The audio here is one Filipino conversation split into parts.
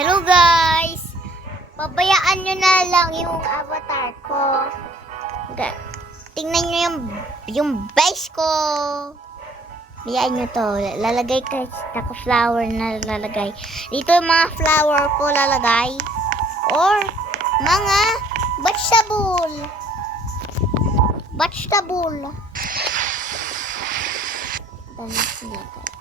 Hello guys! Pabayaan nyo na lang yung avatar ko. Tingnan nyo yung base ko. Bayaan nyo to. Lalagay ka naka-flower na lalagay. Dito yung mga flower ko lalagay. Or mga vegetable. Dami sila guys.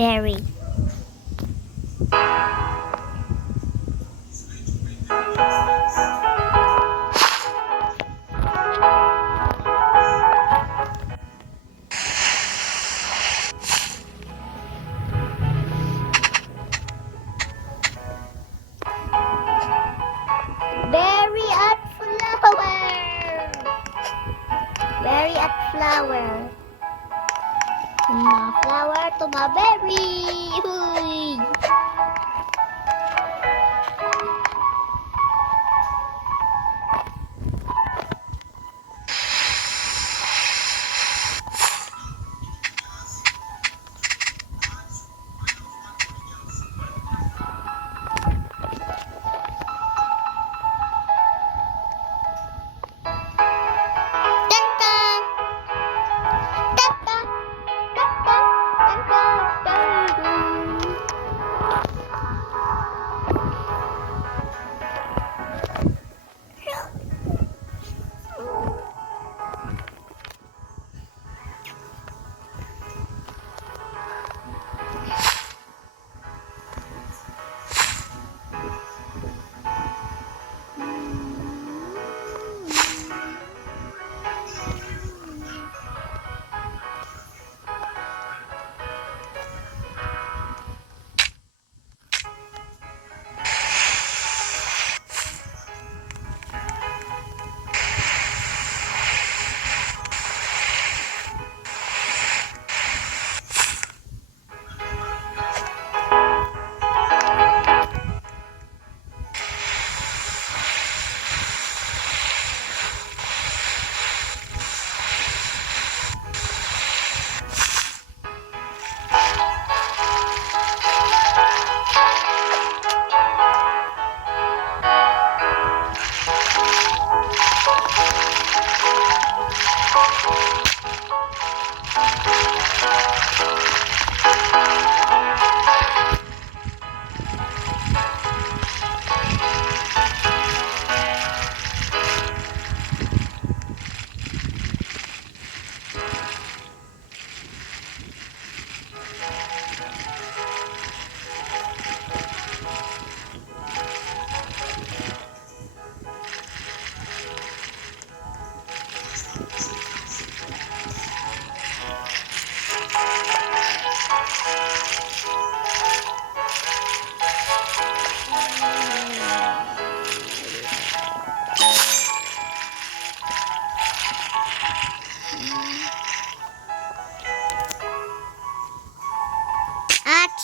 Berry. Berry at flower. Flower to my berry. Huy.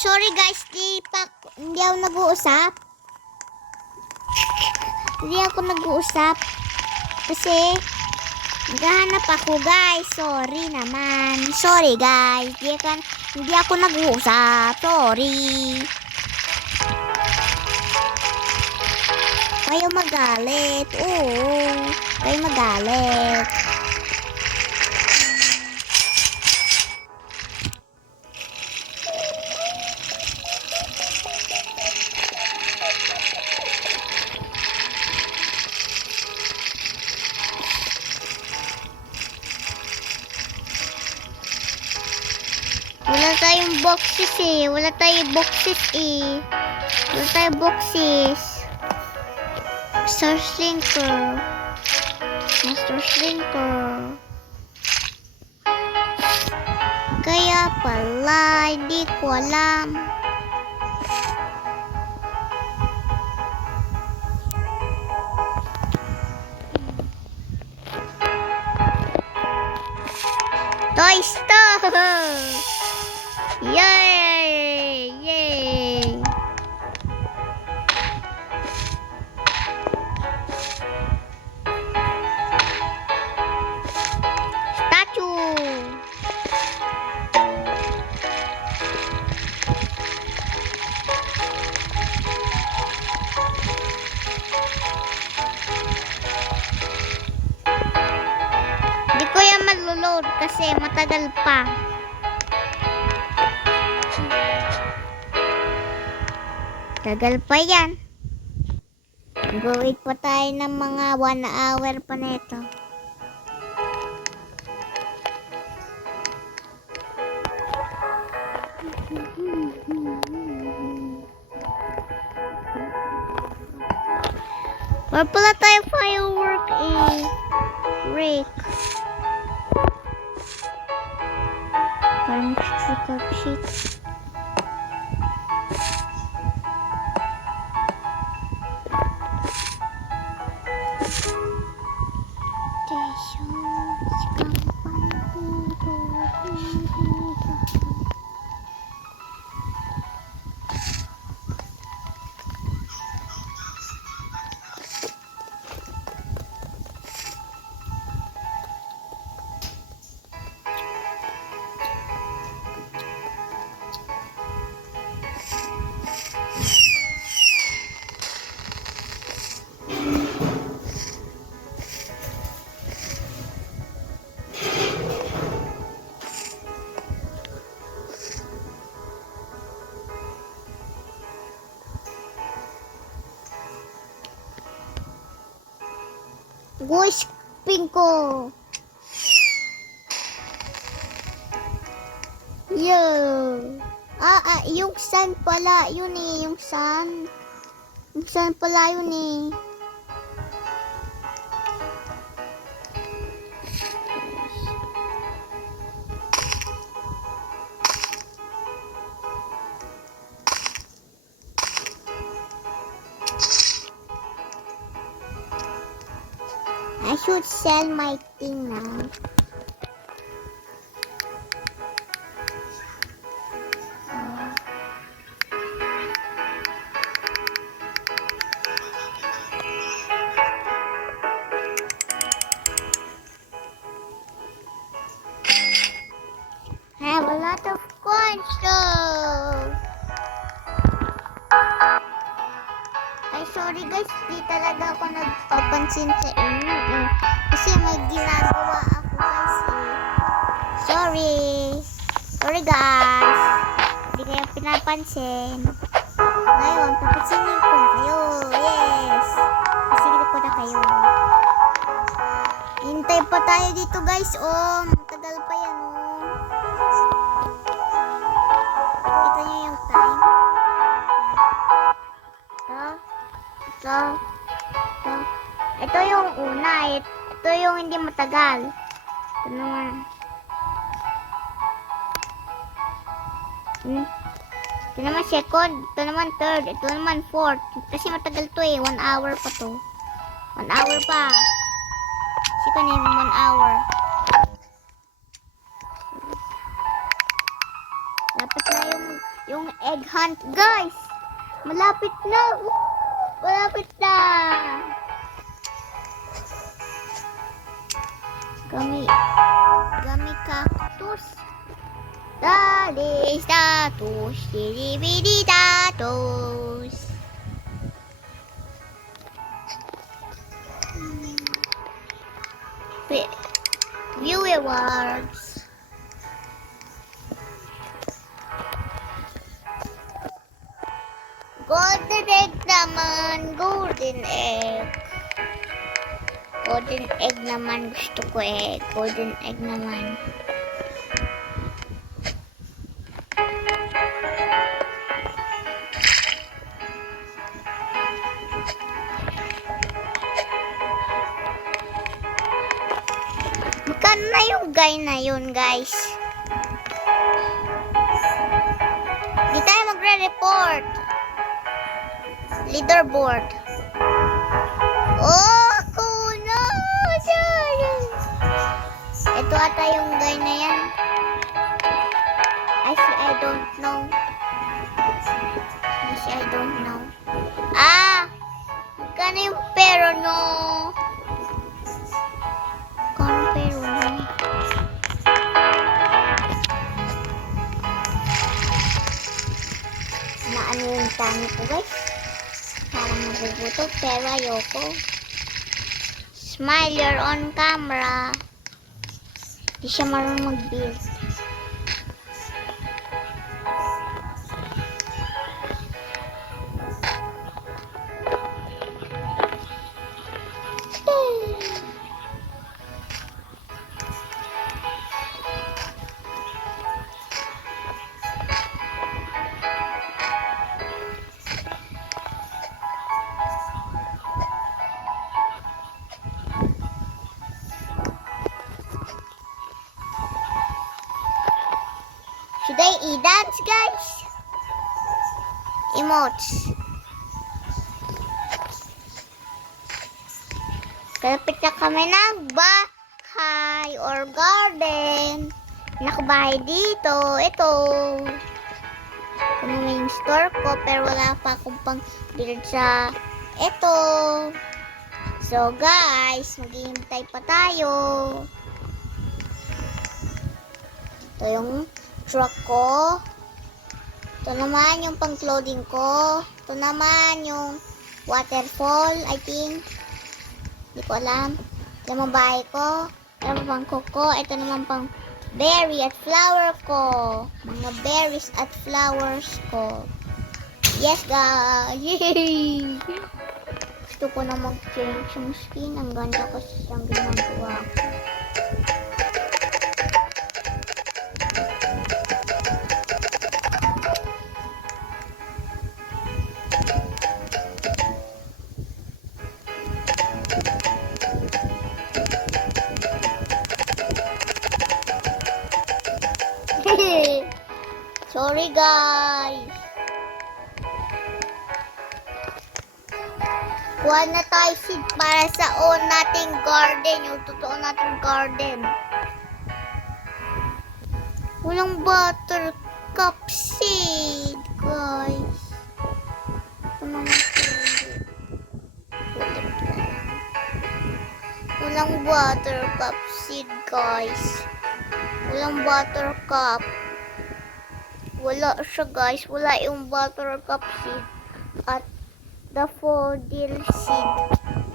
sorry guys, hindi ako nag-uusap. Hindi ako nag-uusap. Kasi, naghahanap ako guys. Sorry naman. Sorry guys. Hindi ako nag-uusap. Sorry. Kayo magalit. Oo. Kayo magalit. Wala tayong boxes eh. Wala tayong boxes eh. Wala tayong boxes. Master Slinker. Master Slinker. Kaya pala, hindi ko alam. Toy Store! Yay! Yay! Statue! Di ko yan malulod kasi matagal pa. Tagal pa yan. Go-wait pa tayo ng mga 1 hour pa nito. Wala pala tayo firework eh. Rick. Parang trick or treat. Guys, pinko. Yo. Yung sun pala, yun eh, yung sun. Yung sun pala yun eh. I should sell my thing now. I have a lot of coins though. Ay, sorry guys, di talaga ako nagpapansin sa inyo eh. Kasi may ginagawa ako guys eh. Sorry. Sorry guys. Hindi kayo pinapansin. Ngayon, papansinin ko na kayo. Yes. Pansinin ko na kayo. Hintay pa tayo dito guys. Oh, matagal pa yan oh. Kita nyo yung time. Ito yung una. Ito yung hindi matagal. Ito naman. Ito naman second. Ito naman third. Ito naman fourth. Kasi matagal to eh. 1 hour pa to. 1 hour pa. Kasi kanina 1 hour. Dapat na yung egg egg hunt, guys. Malapit na. Malapit na. Gami cactus. Dali status. Diribidi datus. View awards. Golden egg naman. Golden egg. Golden egg naman. Gusto ko egg. Golden egg naman. Magkano na yung guy na yun, guys? Di tayo magre-report. Leaderboard. Oh, ako na! Ito ata yung guy na yan. I don't know. I don't know. Ah! Magkano yung pero no? Magkano pero no? Naano yung tani ko, guys? Parang maguguto, pero ayoko. Smile, you're on camera. Di siya marunong mag-build. Should I e-dance, guys? Emotes. Kalapit na kami ng bahay or garden. Nakabahay dito. Ito. Ito na yung store ko, pero wala pa akong pang-build sa ito. So, guys, maghihintay pa tayo. Ito yung truck ko. Ito naman yung pang-clothing ko. Ito naman yung waterfall, I think. Hindi ko alam. Ito naman bahay ko. Ito naman pang coco. Ito naman pang berry at flower ko. Mga berries at flowers ko. Yes, guys! Yay! Gusto ko na mag-change yung skin. Ang ganda kasi siyang ginagawa ko. Sorry, guys. Kuha na tayo seed para sa own nating garden. Yung totoo nating garden. Walang buttercup seed, guys. Ito naman walang buttercup seed, guys. Walang buttercup. Wala siya, guys. Wala yung buttercup seed at daffodil seed.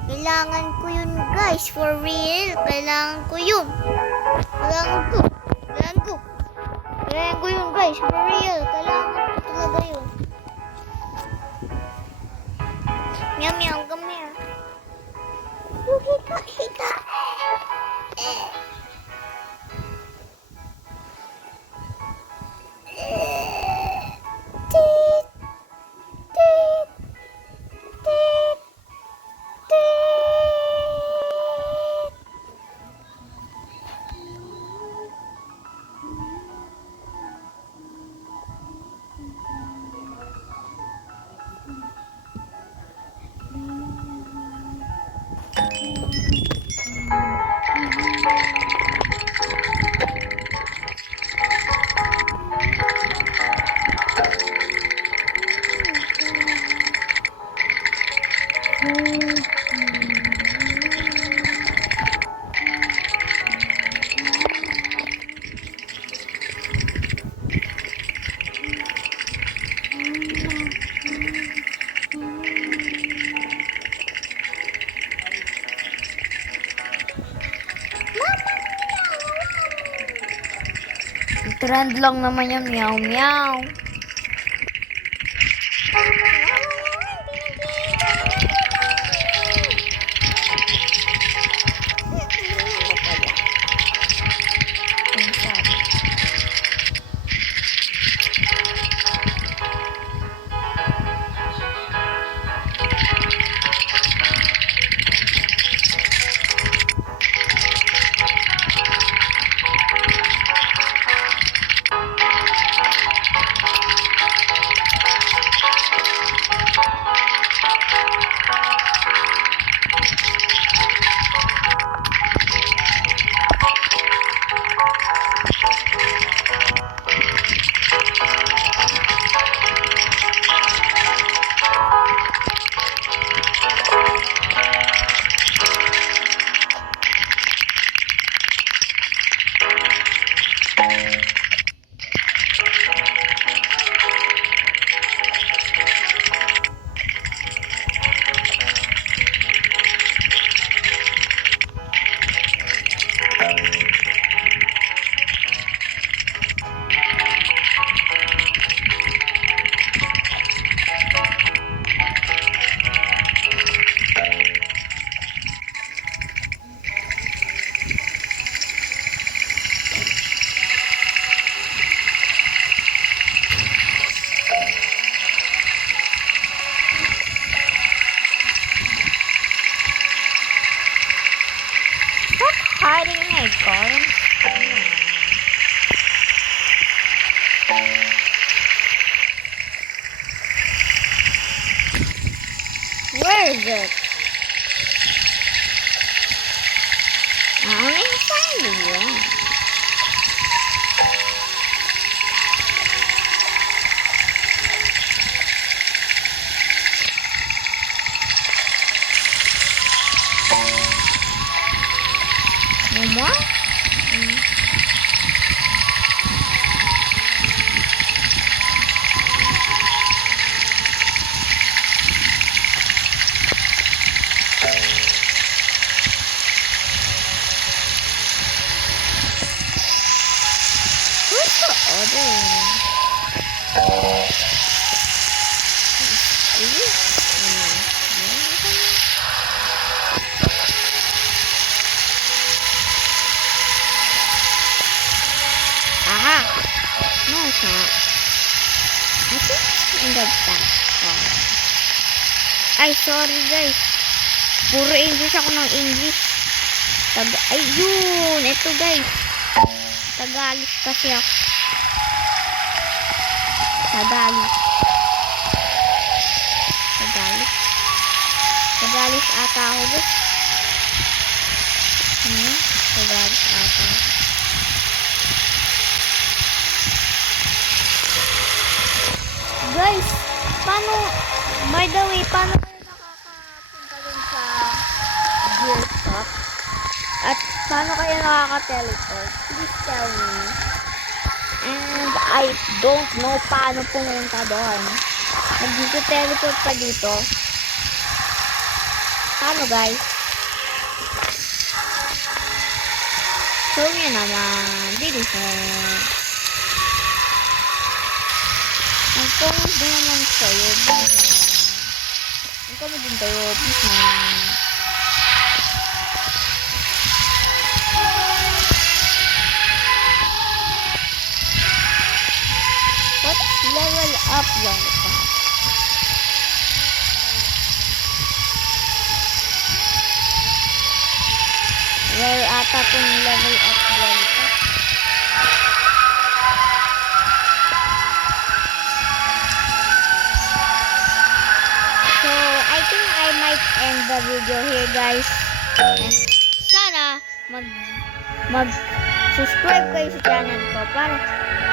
Kailangan ko yun, guys. For real. Kailangan ko yun. Kailangan ko yun, guys. For real. Kailangan ko talaga yun. Meow, meow. Come here. Hika. Trend lang naman yan, meow meow. Hiding in my car. Where is it? I only find one. No more? Where's the other one? Is it? Aha! No, it's not. I think it's in the back. Ay, sorry guys. Puro English ako ng English. Ayun! Ito guys. Tagalog kasi ako. Tagalog. Tagalog ata ako guys. Tagalog ata. Guys, paano, by the way, paano kayo nakakapunta dun sa gear shop? At paano kayo nakaka-teleport? Please tell me. And I don't know paano pumunta doon. Nag-teleport pa dito. Paano guys? Show nyo naman. Dito siya. Ang comment din naman sa'yo. Ang comment din tayo. Please naman. What's level up lollipop? Where ata kung level up lollipop? So, I think I might end the video here guys. And sana mag-subscribe kayo sa channel ko para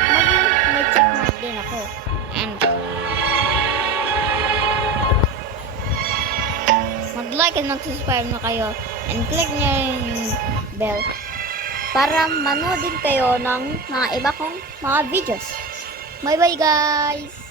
maging may checkmark din ako. And mag-like and mag-subscribe na kayo. And click nyo yung bell para manood din kayo ng mga iba kong mga videos. Bye bye guys!